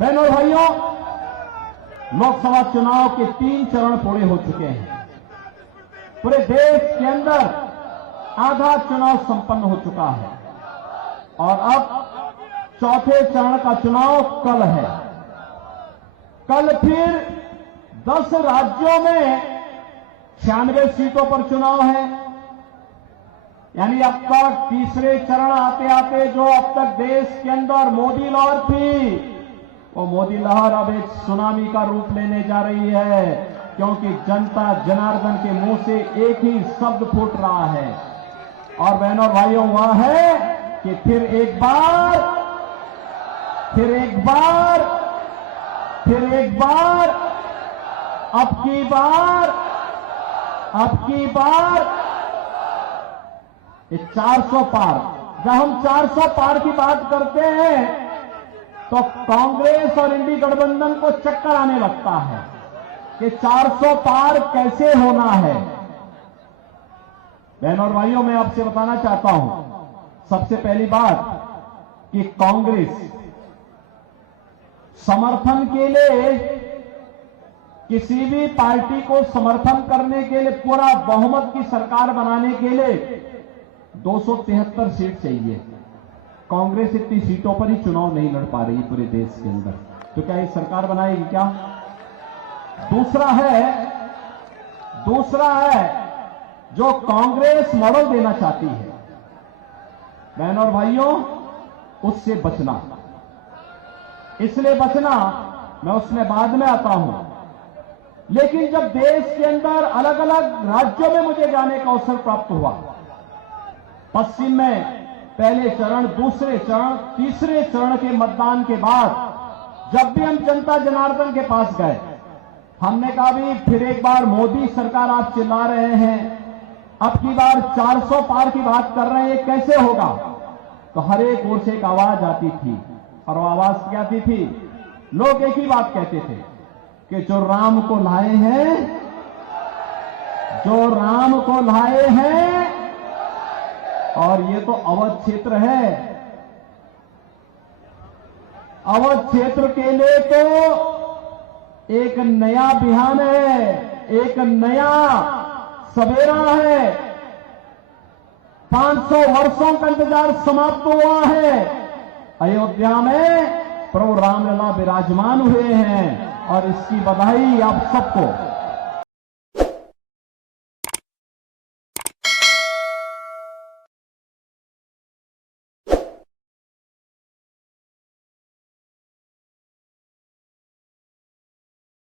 बहनों और भाइयों, लोकसभा चुनाव के 3 चरण पूरे हो चुके हैं। पूरे देश के अंदर आधा चुनाव संपन्न हो चुका है और अब चौथे चरण का चुनाव कल है। कल फिर 10 राज्यों में 96 सीटों पर चुनाव है। यानी अब तक तीसरे चरण आते आते जो अब तक देश के अंदर मोदी लहर थी, वो मोदी लहर अब एक सुनामी का रूप लेने जा रही है, क्योंकि जनता जनार्दन के मुंह से एक ही शब्द फूट रहा है और बहनों और भाइयों वह है कि फिर एक बार अब की बार ये 400 पार। जब हम 400 पार की बात करते हैं तो कांग्रेस और इंडी गठबंधन को चक्कर आने लगता है कि 400 पार कैसे होना है। बहनों और भाइयों, मैं आपसे बताना चाहता हूं, सबसे पहली बात कि कांग्रेस समर्थन के लिए, किसी भी पार्टी को समर्थन करने के लिए, पूरा बहुमत की सरकार बनाने के लिए 273 सीट चाहिए। कांग्रेस इतनी सीटों पर ही चुनाव नहीं लड़ पा रही पूरे देश के अंदर, तो क्या ये सरकार बनाएगी क्या? दूसरा है जो कांग्रेस मॉडल देना चाहती है, बहनों और भाइयों, उससे बचना। इसलिए बचना, मैं उसमें बाद में आता हूं। लेकिन जब देश के अंदर अलग अलग राज्यों में मुझे जाने का अवसर प्राप्त हुआ, पश्चिम में पहले चरण, दूसरे चरण, तीसरे चरण के मतदान के बाद जब भी हम जनता जनार्दन के पास गए, हमने कहा भी फिर एक बार मोदी सरकार आप चिल्ला रहे हैं, अब की बार 400 पार की बात कर रहे हैं, कैसे होगा? तो हर एक ओर से एक आवाज आती थी और वो आवाज क्या आती थी? लोग एक ही बात कहते थे कि जो राम को लाए हैं, और ये तो अवध क्षेत्र है। अवध क्षेत्र के लिए तो एक नया बिहान है, एक नया सवेरा है। 500 वर्षों का इंतजार समाप्त हुआ है। अयोध्या में प्रभु रामलला विराजमान हुए हैं और इसकी बधाई आप सबको।